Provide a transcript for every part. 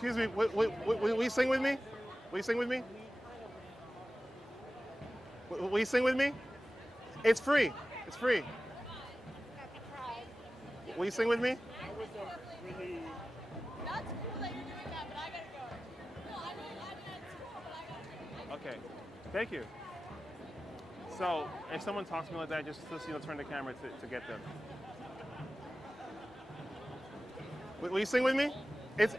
Excuse me. Will you sing with me? Will you sing with me? Will you sing with me? It's free. It's free. Will you sing with me? That's cool that you're doing that, but I gotta go. No, I'm at school, but I gotta go. Okay. Thank you. So, if someone talks to me like that, just turn the camera to get them. Will you sing with me? Yes.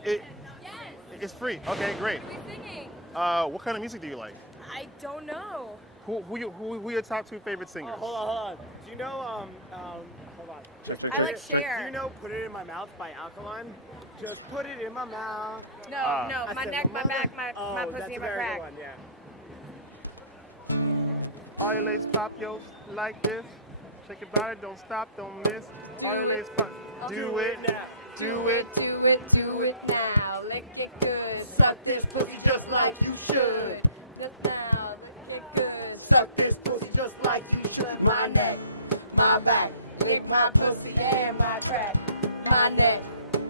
It's free. Okay, great. What are we singing? What kind of music do you like? I don't know. Who are your top 2 favorite singers? Oh, hold on. Do you know, hold on. Just I put like it- Cher. Do you know Put It In My Mouth by Alkaline? Just put it in my mouth. No, Ah. my I said, neck, my mother- back, my that's pussy, a and my very crack. good one, yeah. All your ladies pop yours like this. Shake your body, don't stop, don't miss. All your ladies pop. Do it, now. do it. Do it now. Lick it good. Suck this pussy just like you should. Just now. Lick it good. Suck this pussy just like you should. My neck, my back, lick my pussy and my crack. My neck,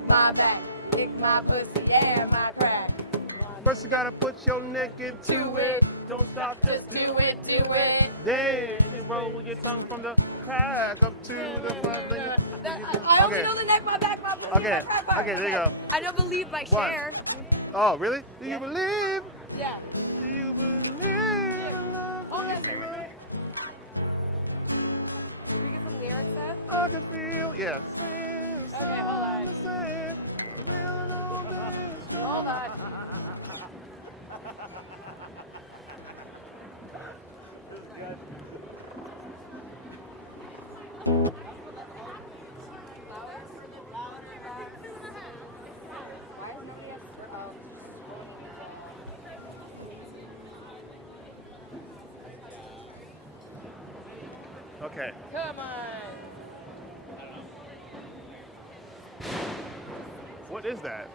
my back, lick my pussy and my crack. First you gotta put your neck into it. Don't stop, just Do it, do it. then you roll your tongue from the crack up to the front. I only know the neck, my back, my pussy, Okay, my crack part. okay, there you go. I know Believe by What? Cher. Oh, really? Do you believe? Yeah. Do you believe in love? Oh, yes. Can we get some lyrics then? I can feel, yes. Okay, hold on. Hold on. Okay. Come on. What is that?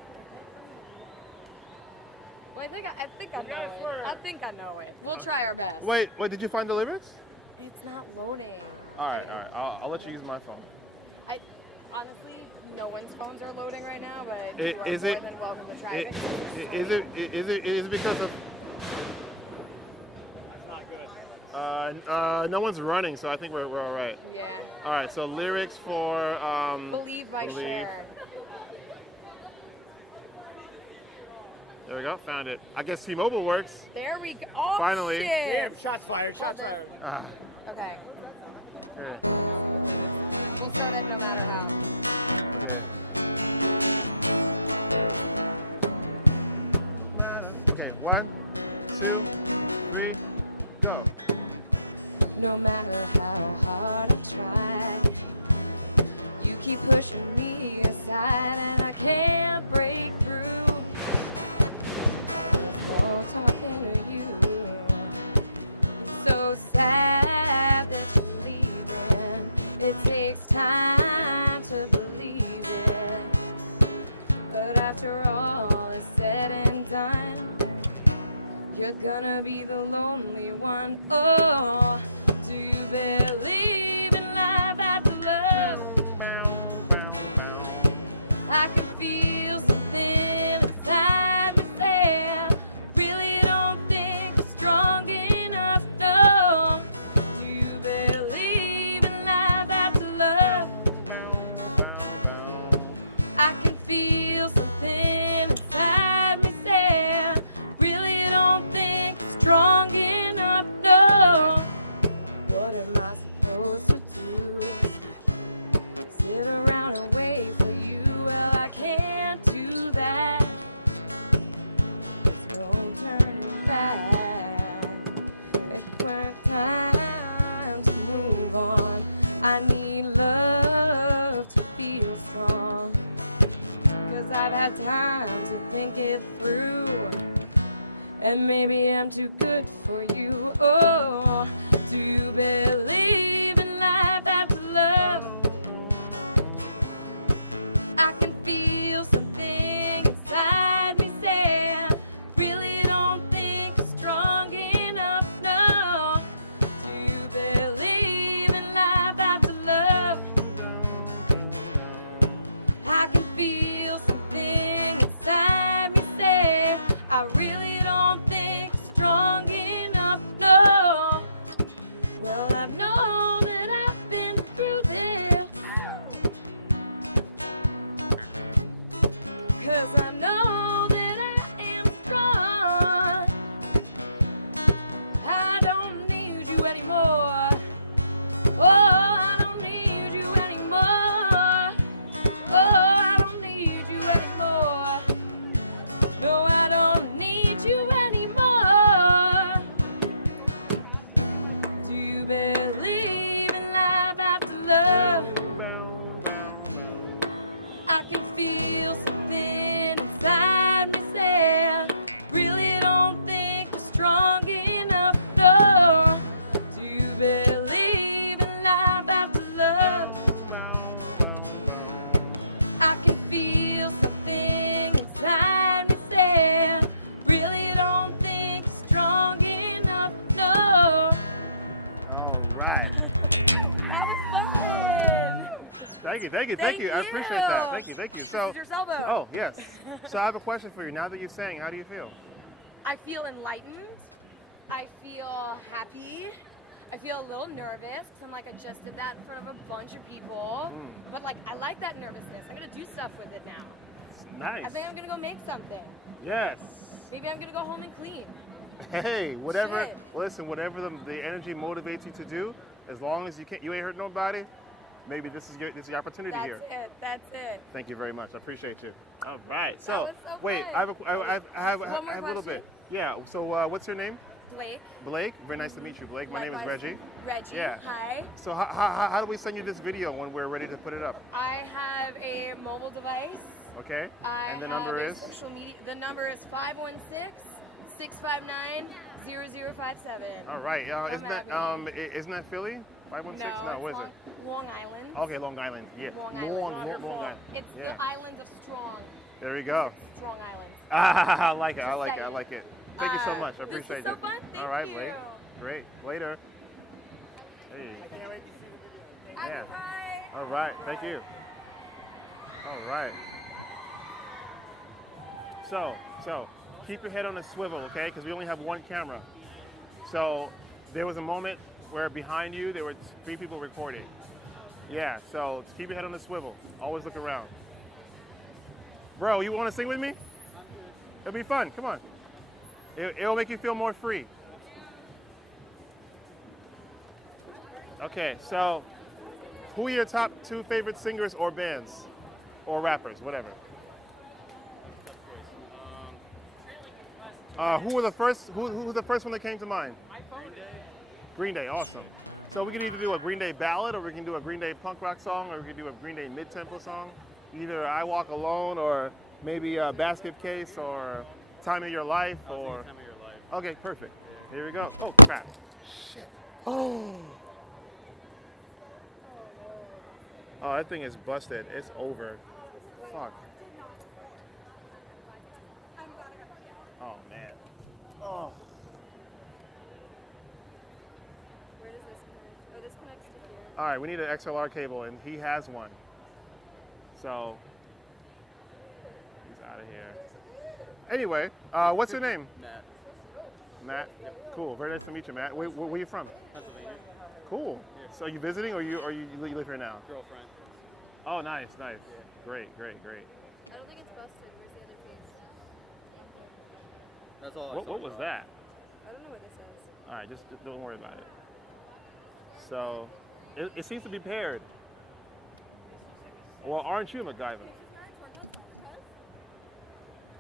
Wait, I think I know it. I think I know it. We'll try our best. Wait, did you find the lyrics? It's not loading. All right. I'll let you use my phone. Honestly, no one's phones are loading right now, but I- you are is more it- than welcome to try Is it. it because of? No one's running, so I think we're all right. Yeah. All right. So lyrics for Believe by Believe. Cher. There we go. Found it. I guess T-Mobile works. There we go. Oh, Finally. shit. Damn, shots fired, shots fired. Ah, Okay. okay. We'll start it no matter how. Okay. Okay. 1, 2, 3, go. No matter how hard I try, you keep pushing me aside and I can't break through. All talking to you. So sad that you're leaving. It takes time to believe it. But after all is said and done, you're gonna be the lonely one. Oh, do you believe in life after love? Bow, bow, bow. I can feel something inside me say, really don't think you're strong enough. No, do you believe in life after love? Bow, bow, bow. I can feel something inside me say, really don't think you're strong enough. No, what am I supposed to do? Sit around and wait for you? Well, I can't do that. Don't turn back. It's time to move on. I need love to feel strong. 'Cause I've had time to think it through. And maybe I'm too good for you. Oh, do you believe in life after love? I can feel something inside me say, really don't think you're strong enough. No, do you believe in life after love? I can feel something inside me right. That was fun. Thank you, thank you, Thank thank you. I you. appreciate that. Thank you, thank you. So, This is your cell phone. oh yes. So I have a question for you. Now that you sang, how do you feel? I feel enlightened. I feel happy. I feel a little nervous because I'm like, I just did that in front of a bunch of people. But like, I like that nervousness. I'm gonna do stuff with it now. Nice. I think I'm gonna go make something. Yes. Maybe I'm gonna go home and clean. Hey, whatever. Shit. Listen, whatever the energy motivates you to do, as long as you ain't hurt nobody. Maybe this is your opportunity That's here. it. That's it. Thank you very much. I appreciate you. All right. That So, was so wait, fun. I have One more a little question? bit. Yeah. So, what's your name? Blake. Blake. Very nice to meet you, Blake. My name is Likewise. Reggie. Reggie. Yeah. Hi. So, how do we send you this video when we're ready to put it up? I have a mobile device. Okay. And the have number a is? social media. The number is 516-659-0057. All right. Come at me. Isn't that Philly? 516? No, what is it? Long Island. Okay, Long Island. Yeah. Long Island. Wonderful. Long Island. It's Yeah. the island of Strong. There we go. Strong Island. I like it. I Just like it. saying. I like it. Thank you so much. I This appreciate is so it. fun. All right, Thank Blake. you. Great. Later. Hey. I Yeah. can cry. All right. Thank you. All right. So keep your head on a swivel, okay? Because we only have one camera. So there was a moment where behind you there were 3 people recording. Yeah. So keep your head on a swivel. Always look around. Bro, you want to sing with me? It'll be fun. Come on. It'll make you feel more free. Okay, so who are your top 2 favorite singers or bands? Or rappers, whatever. Who was the first one that came to mind? Green Day, awesome. So we can either do a Green Day ballad, or we can do a Green Day punk rock song, or we can do a Green Day mid-tempo song. Either I Walk Alone, or maybe Basket Case, or Time of Your Life, or... Time of Your Life. Okay, perfect. Here we go. Oh, crap. Shit. Oh, that thing is busted. It's over. Fuck. Oh, man. Oh. Where does this connect? Oh, this connects to here. All right, we need an XLR cable, and he has one. So, he's out of here. Anyway, what's your name? Matt. Matt? Cool. Very nice to meet you, Matt. Where are you from? Pennsylvania. Cool. Yeah. So are you visiting, or you live here now? Girlfriend. Oh, nice. Yeah. Great. I don't think it's busted. Where's the other piece? That's all. What was that? I don't know what this says. All right, just don't worry about it. So, it seems to be paired. Well, aren't you a MacGyver? I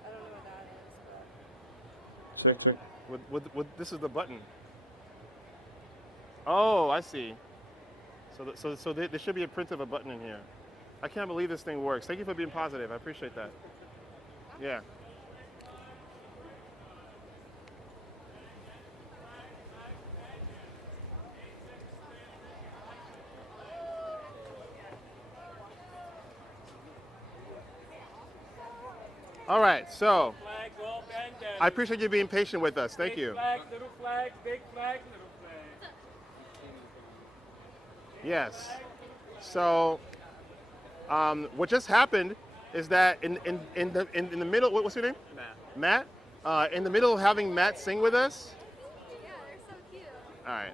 don't know what that is. Check. This is the button. Oh, I see. So there should be a print of a button in here. I can't believe this thing works. Thank you for being positive. I appreciate that. Yeah. All right, so Flag, go up and down. I appreciate you being patient with us. Thank you. Big flag, little flag, big flag, little flag. Yes. So, what just happened is that in the middle, what's your name? Matt. Matt. In the middle of having Matt sing with us. Yeah, they're so cute. All right,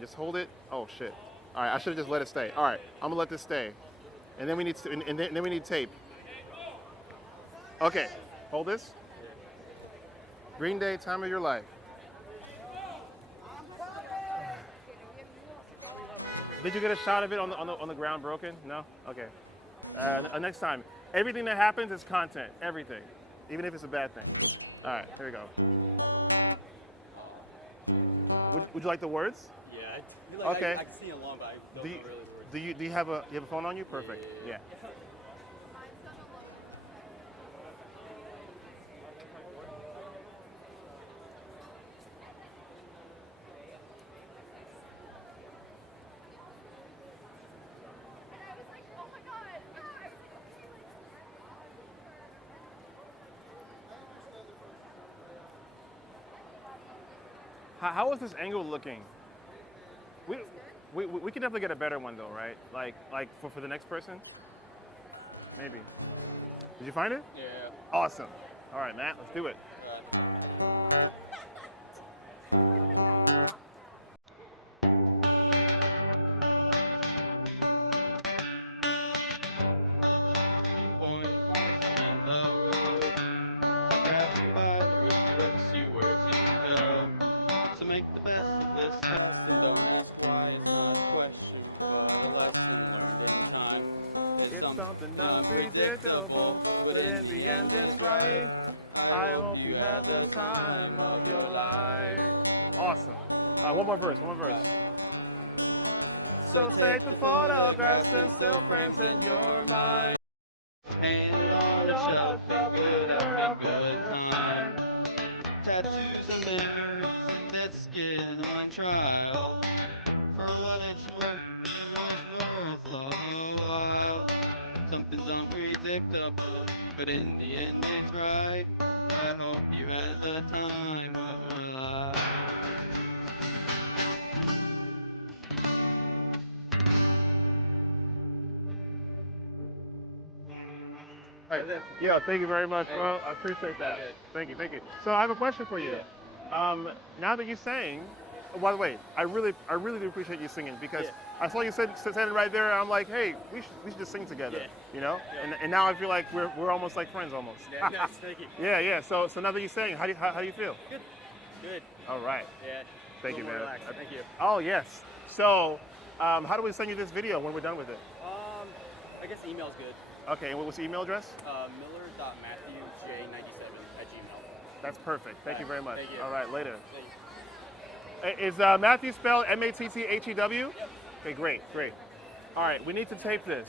just hold it. Oh shit. All right, I should have just let it stay. All right, I'm gonna let this stay, and then we need then we need tape. Okay, hold this. Green Day, Time of Your Life. Did you get a shot of it on the ground broken? No? Okay. Next time. Everything that happens is content. Everything. Even if it's a bad thing. All right, here we go. Would you like the words? Yeah. Okay. I can see along, but I don't Do know you, really the words. do you have a phone on you? Perfect. Yeah. How is this angle looking? we can definitely get a better one though, right? Like for the next person, maybe. Did you find it? Yeah. Awesome. All right, Matt, let's do it. To make the best of this don't ask why, it's not a question, but a lesson learned in time. It's something unpredictable, but in the end it's right. I hope you have the time of your life. Awesome. One more verse. So take the photographs and still frames in your mind. And all the shelf, be good after good time. Tattoos and mirrors and that skin on trial. For what it's worth, it's worth a while. Something's unpredictable, but in the end it's right. I hope you had the time of your life. All right. Yeah, thank you very much. Well, I appreciate that. Thank you. So I have a question for you. Now that you sang, by the way, I really do appreciate you singing because I saw you standing right there. And I'm like, hey, we should just sing together, you know? Yeah. And now I feel like we're almost like friends almost. Yeah, nice, thank you. Yeah. So now that you sang, how do you feel? Good. All right. Yeah. Thank you, man. Relaxed. Thank you. Oh yes. So how do we send you this video when we're done with it? I guess email's good. Okay. And what's the email address? Miller.matthewj97@gmail. That's perfect. Thank you very much. Thank you. All right. Later. Thank you. Is Matthew spelled Matthew? Yep. Okay, great. All right, we need to tape this.